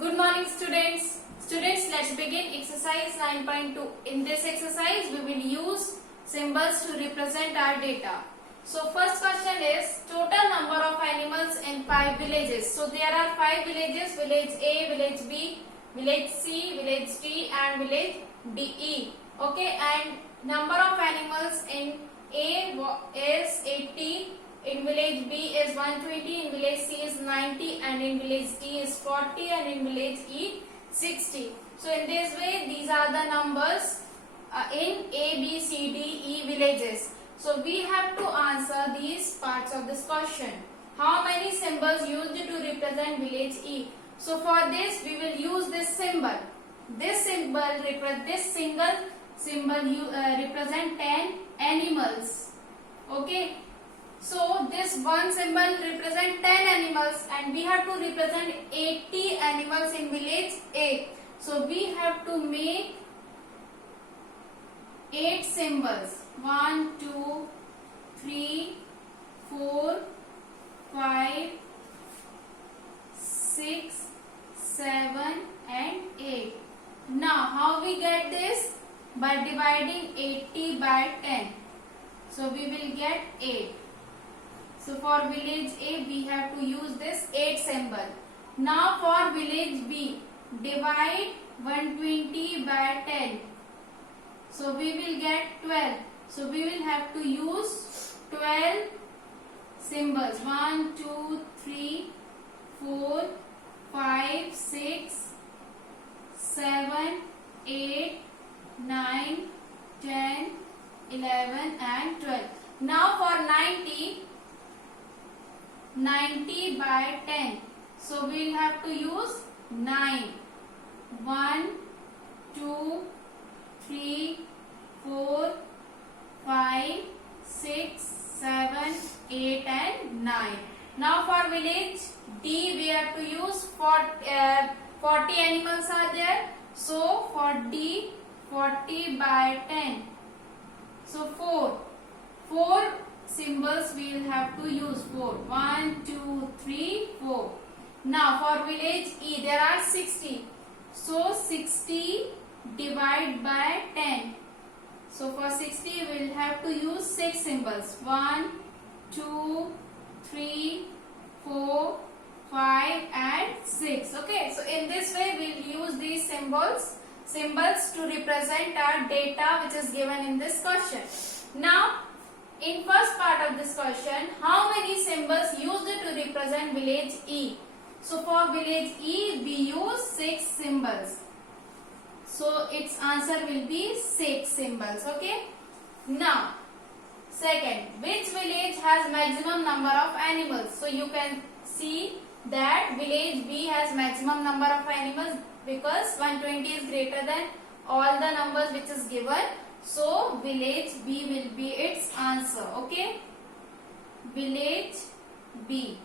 Good morning students. Students, let's begin exercise 9.2. In this exercise, we will use symbols to represent our data. So first question is total number of animals in 5 villages. So there are 5 villages, village A, village B, village C, village D and village DE. Okay, and number of animals in A is 80. In village B is 120, in village C is 90 and in village D is 40 and in village E 60. So in this way these are the numbers in A, B, C, D, E villages. So we have to answer these parts of this question. How many symbols used to represent village E? So for this we will use this symbol. This single symbol represent 10 animals. Okay. So this one symbol represent 10 animals and we have to represent 80 animals in village A. So we have to make 8 symbols. 1, 2, 3, 4, 5, 6, 7 and 8. Now how we get this? By dividing 80 by 10. So we will get 8. So for village A we have to use this 8 symbol. Now for village B, divide 120 by 10. So we will get 12. So we will have to use 12 symbols. 1, 2, 3, 4, 5, 6, 7, 8, 9, 10, 11 and 12. Now for 90 by 10. So we will have to use 9. 1, 2, 3, 4, 5, 6, 7, 8 and 9. Now for village D we have to use 40 animals are there. So for D 40 by 10. So 4 symbols we will have to use 4. 1, 2, 3, 4. Now for village E there are 60. So 60 divide by 10. So for 60 we will have to use 6 symbols. 1, 2, 3, 4, 5 and 6. Okay. So in this way we will use these symbols to represent our data which is given in this question. Now in first part of this question, how many symbols used to represent village E? So for village E, we use 6 symbols. So its answer will be 6 symbols. Okay. Now, second, which village has maximum number of animals? So you can see that village B has maximum number of animals because 120 is greater than all the numbers which is given. So village B will be its answer. Okay. Village B.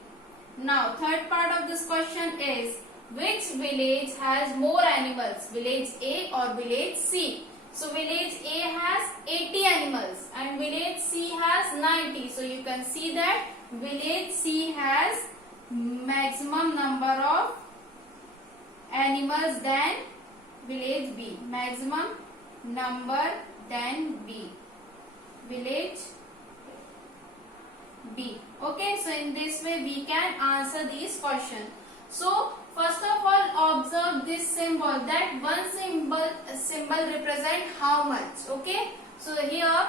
Now third part of this question is which village has more animals? Village A or village C? So village A has 80 animals and village C has 90. So you can see that village C has maximum number of animals than village B. Maximum number than B. Village B. Okay, so in this way we can answer these questions. So first of all observe this symbol, that one symbol represent how much. Okay, so here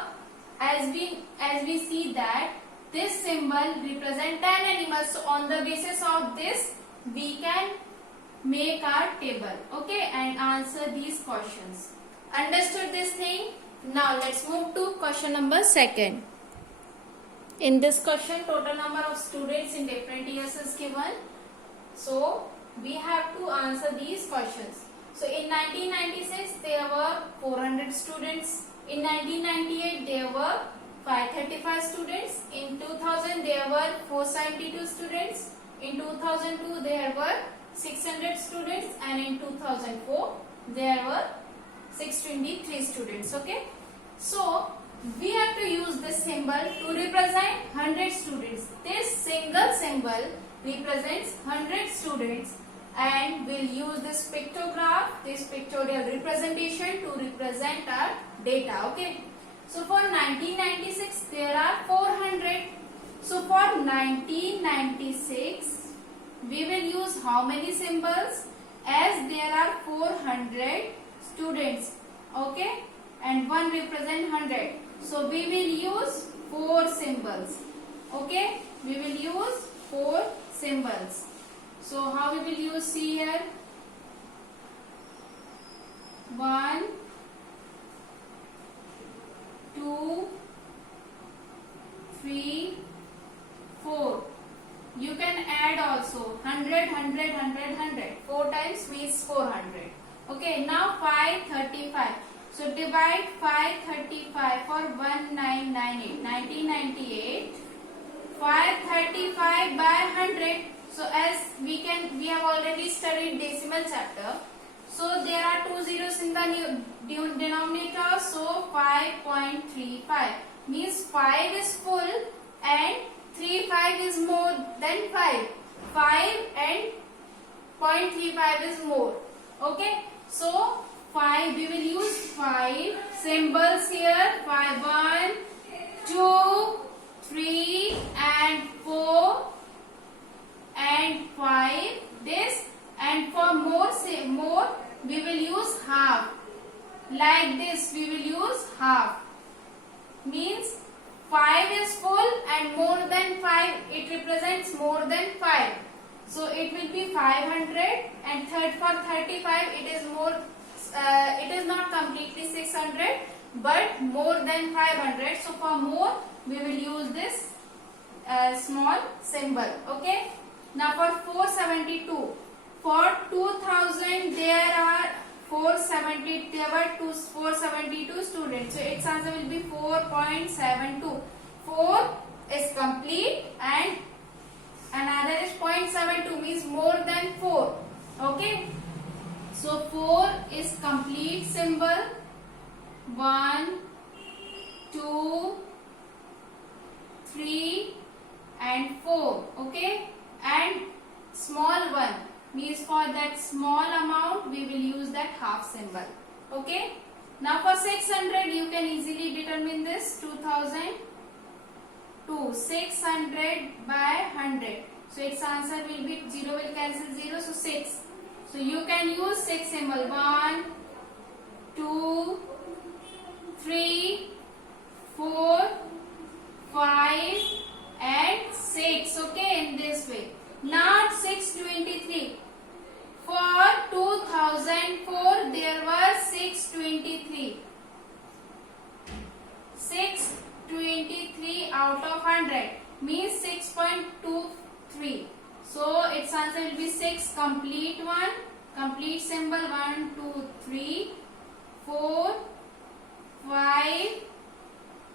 as we see that this symbol represent 10 animals. So on the basis of this we can make our table. Okay, and answer these questions. Understood this thing? Now let's move to question number 2. In this question total number of students in different years is given. So we have to answer these questions. So in 1996 there were 400 students. In 1998 there were 535 students. In 2000 there were 472 students. In 2002 there were 600 students and in 2004 there were 623 students. Okay. So we have to use this symbol to represent 100 students. This single symbol represents 100 students and we'll use this pictograph, this pictorial representation to represent our data. Okay. So for 1996 there are 400. So for 1996 we will use how many symbols? As there are 400 students. Okay. And 1 represent 100. So we will use 4 symbols. Okay. We will use 4 symbols. So how we will use? See here. 1, 2, 3, 4. You can add also 100, 100, 100, 100. 4 times means 400. Okay. Now 535. So divide 535 for 1998. 1998. 535 by 100. So as we have already studied decimal chapter. So there are 2 zeros in the denominator. So 5.35 means 5 is full and 35 is more than 5. 5 and 0.35 is more. Okay. So 5, we will use 5 symbols here. 5, 1, 2, 3 and 4 and 5 this, and for more we will use half. Like this we will use half. Means 5 is full and more than 5, it represents more than 5. So it will be 500, and for 35 it is more, it is not completely 600 but more than 500. So for more we will use this small symbol. Okay. Now for 472, for 2000 there were 472 students. So its answer will be 4.72. 4 is complete and another is 0.72 means more than 4. Okay. So 4 is complete symbol. 1, 2, 3 and 4. Okay. And small one means for that small amount we will use that half symbol. Okay. Now for 600 you can easily determine this. 2002. 600 by 100. So its answer will be 0 will cancel 0. So 6. So you can use 6 symbol. 1, 2, 3, 4, 5 and 6. Okay, in this way. Now 623. For 2004 there were 623. 623 out of 100 means 6.23. So its answer will be 6 complete one. Complete symbol. 1, 2, 3, 4, 5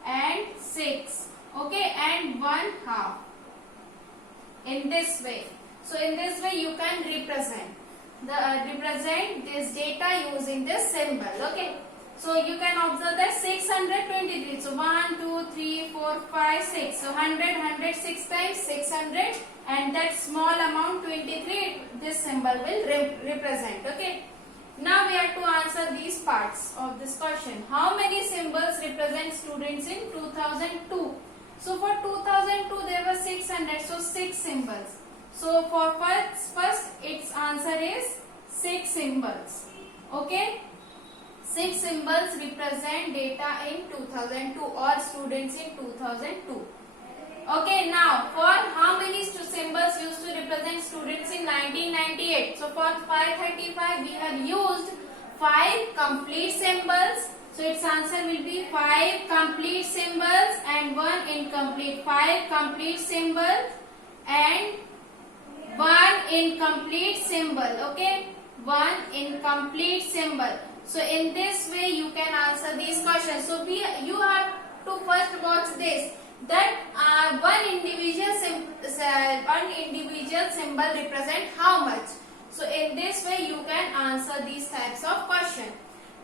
and 6. Okay, and 1 half. In this way. So in this way you can represent this data using this symbol. Okay. So you can observe that 623. So 1, 2, 3, 4, 5, 6. So 100, 100, 6 times 600, and that small amount 23, this symbol will represent. Okay. Now we have to answer these parts of this question. How many symbols represent students in 2002? So for 2002 there were 600. So 6 symbols. So for first its answer is 6 symbols. Okay. 6 symbols represent data in 2002 or students in 2002. Okay, now for how many symbols used to represent students in 1998? So for 535 we have used 5 complete symbols. So its answer will be 5 complete symbols and 1 incomplete. 5 complete symbols and 1 incomplete symbol. Okay, 1 incomplete symbol. So in this way you can answer these questions. So you have to first watch this, that one individual symbol represent how much. So in this way you can answer these types of questions.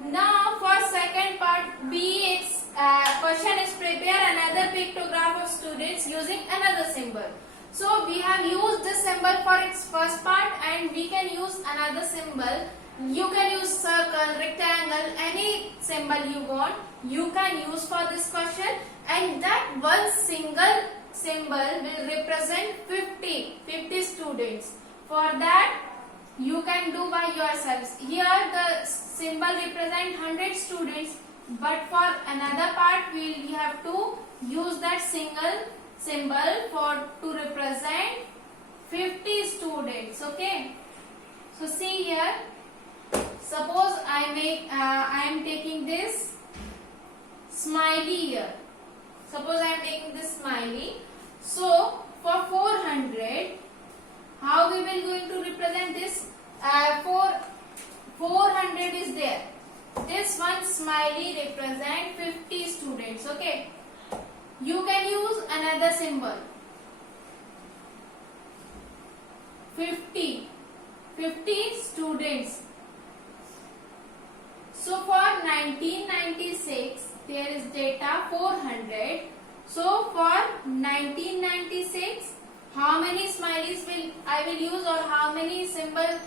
Now for second part B, its question is prepare another pictograph of students using another symbol. So we have used this symbol for its first part, and we can use another symbol. You can use circle, rectangle, any symbol you want, you can use for this question, and that one single symbol will represent 50 students. For that you can do by yourselves. Here the symbol represent 100 students, but for another part we have to use that single symbol to represent 50 students. Okay, so see here, suppose I am taking this smiley here. Suppose I am taking this smiley. So for 400, how we will going to represent this? 400 is there. This one smiley represent 50 students. Okay, you can use another symbol. 50 students. So for 1996 there is data 400. So for 1996, how many smileys I will use, or how many symbols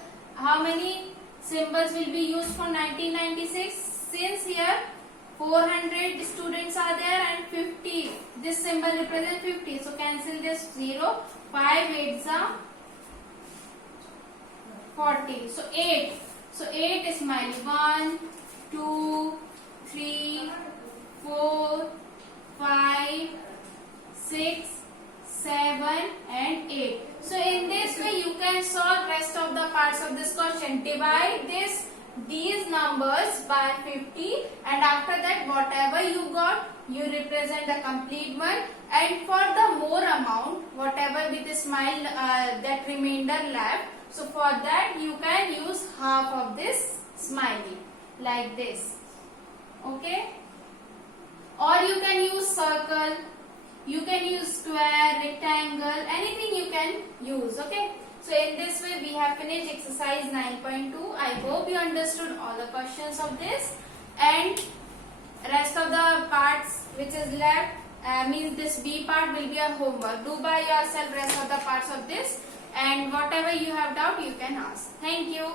will be used for 1996? Since here 400 students are there and 50, this symbol represents 50, so cancel this 0. 5 8s are 40. So 8. So 8 is smiley. 1 2 3 4 5 6 7 and 8. So in this way you can solve rest of the parts of this question. Divide these numbers by 50, and after that whatever you got, you represent the complete one, and for the more amount, whatever with the smile that remainder left, so for that you can use half of this smiley like this. Okay, or you can use circle, you can use square, rectangle, anything you can use. Okay, so in this way we have finished exercise 9.2. I hope you understood all the questions of this, and rest of the parts which is left means this B part will be a homework. Do by yourself rest of the parts of this, and whatever you have doubt you can ask. Thank you.